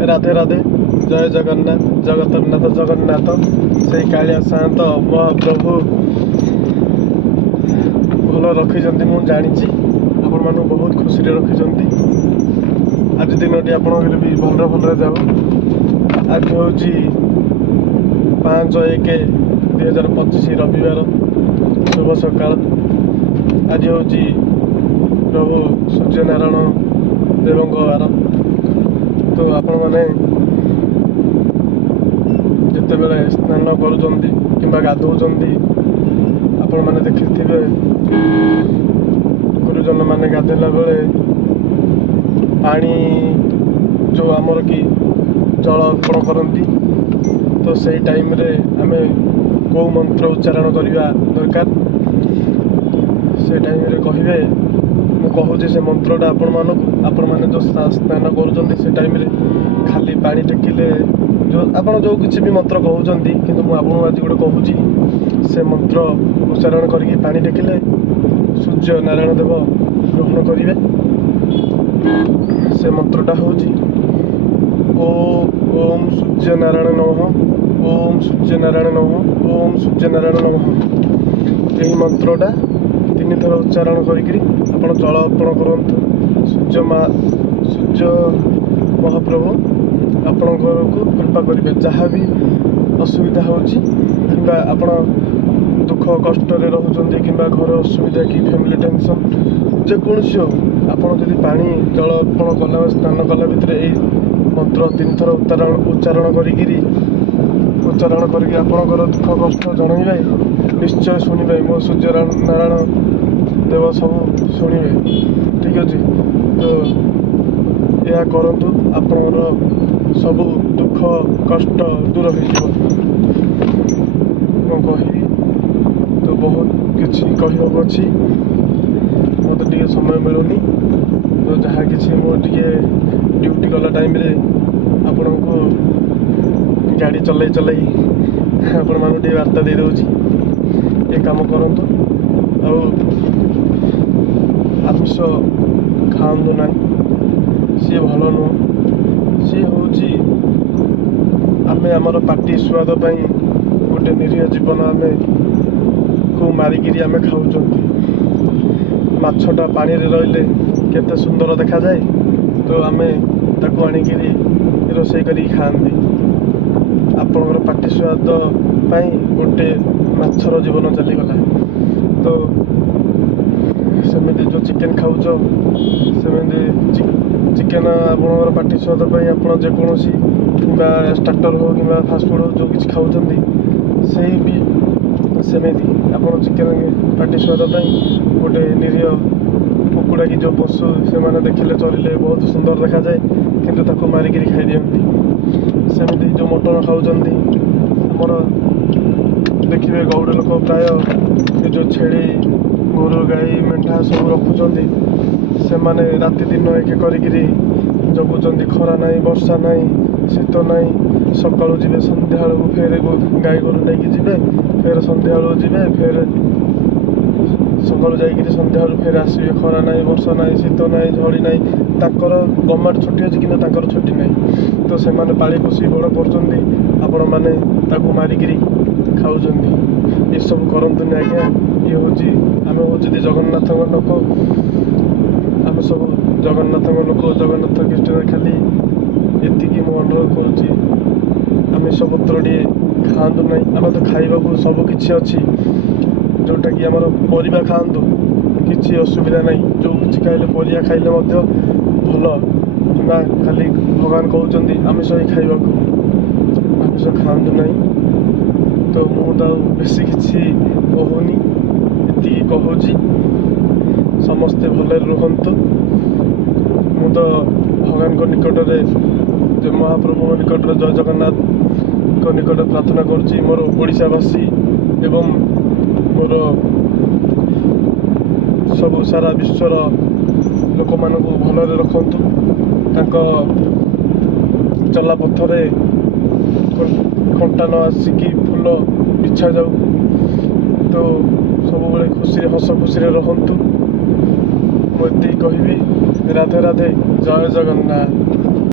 राधे राधे जय जगन्नाथ जगतनाथ जगन्नाथ से कालिया सात महाप्रभु भल रखिंट मु जानी आपण मानू बहुत खुशी रखिंट आज दिन आप भी भल भल जाऊ। आज हूँ 5/1/2025 रविवार शुभ सकाल। आज हूँ प्रभु सूर्यनारायण देव वार। तो आपण मैंने जिते बेले स्नान करुँच गाधौं आपण मैंने देखिथे गुरुजन मैंने गाधेला बेले पानी जो आमर कि जल अर्पण करती तो सही टाइम रे आमे कौ मंत्र उच्चारण करवा दरकार से टाइम रे कहे मु कहूँ से मंत्रटा आपण मैंने जो स्नान कर टाइम रे खाली पानी टेकिले जो आपड़ जो किसी भी मंत्र कहते कि मुझे आज गोटे कहूँ से मंत्र उच्चारण करके पानी टेकिले सूर्य नारायण देव ग्रहण करेंगे। से मंत्रटा हूँ ओम सूर्य नारायण नमः ओम सूर्य नारायण नमः ओम सूर्य नारायण नमः। यही मंत्रटा 3 थर उच्चारण करी आप जल अर्पण करूँ। सूर्य महाप्रभु आपण घर को कृपा करेंगे जहाँ भी असुविधा होची कि आप दुख कष्ट रोचे कि घर असुविधा कि फैमिली टेंशन जेकोसी हो आपड़ जब पा जल अर्पण कला स्नान कला भितर यही मंत्र 3 थर उच्चारण करके आपणकर दुख कष्ट जनइबे निश्चय शुणे मो सूर्य नारायण देव सब शुणे ठीक अच्छे। तो यह करंतु आपणर सब दुख कष्ट दूर हो कहि तो बहुत किसी कहवाक अच्छी मत टे समय मिलूनी। तो जहाँ कि मोटे ड्यूटी गला टाइम रे आपण को गाड़ी चलाई चलाई आपण मानू टे वार्ता दे दूँ ये काम करंतु आमिष खातु ना सी भल नुह सी हूँ आमे आमर पार्टी स्वाद गोटे निरीह जीवन आमे को मारिकी आमे खाऊँ माछटा पानी रे रहिले केते सुंदर देखा जाए तो आमे ताकू आनिकी रोषे करी खाआंती आपणकर पार्टी स्वाद गोटे माछर जीवन चलीगला। तो सेमती जो चिकेन खाऊच सेमती चिकेन आपणकर पार्टी स्वाद आप जेकोसी कि स्टार्टर हो कि फास्टफुड हो जो किसी खाऊँ से भी सेमती आप चिकेन पार्टी स्वाद गोटे निरीह कुकुड़ा की जो पशु से देखिले चलिले बहुत सुंदर देखा जाए किंतु ताको मारिकी खाई दिखती। सेमती जो मटन खाऊँच आमर देखिए गौड़ लोक प्राय ये जो छेड़ी गोरु गाई मेंढा सब रखुंट से माने राति दिन एक करी जगुंट खरा नाई वर्षा नाई शीत नाई सकाळु जीवे संध्या फेर गाई गोरु नहीं जीवे फेर संध्या जी फेर सकाळु जाइए संध्या फेर आसवे खरा नाई वर्षा नाई शीत नाई झड़ी नाई ताकर गवर्नमेंट छुट्टी अच्छी कि छुट्टी नाई। तो से पाली पोषी बड़ कर आपण मैंने मारिकी खाऊँ ये सब करतुनि आज्ञा। ये हूँ आम हूँ जगन्नाथ लोक आम सब जगन्नाथ लोक जगन्नाथ कृष्ण खाली ये मु अनुरोध करुँच आमिष पत्र टे खातु ना आम तो खाइबा सब किसी अच्छी जोटा कि आमर परिबा खातु किसी असुविधा नहीं जो किसी खाइले परिया खाइले भल ना खाली भगवान कहते आमिष ही खाइबा आमिष खातु ना। तो मुझे बेसी किसी कहूनी ये कहूँ समस्ते भले रुहतु। मु तो भगवान को निकट में महाप्रभु निकट में जय जगन्नाथ को निकट प्रार्थना करुँच मोर ओडिशावासी एवं मोर सब सारा विश्वर लोक मानू भलरे रखतु चला पथरे कंटा न आसिकी फूल बिछा जाऊ। तो सब खुशी हस खुशी रहतु। मुझे कहि राधे राधे जय जगन्नाथ।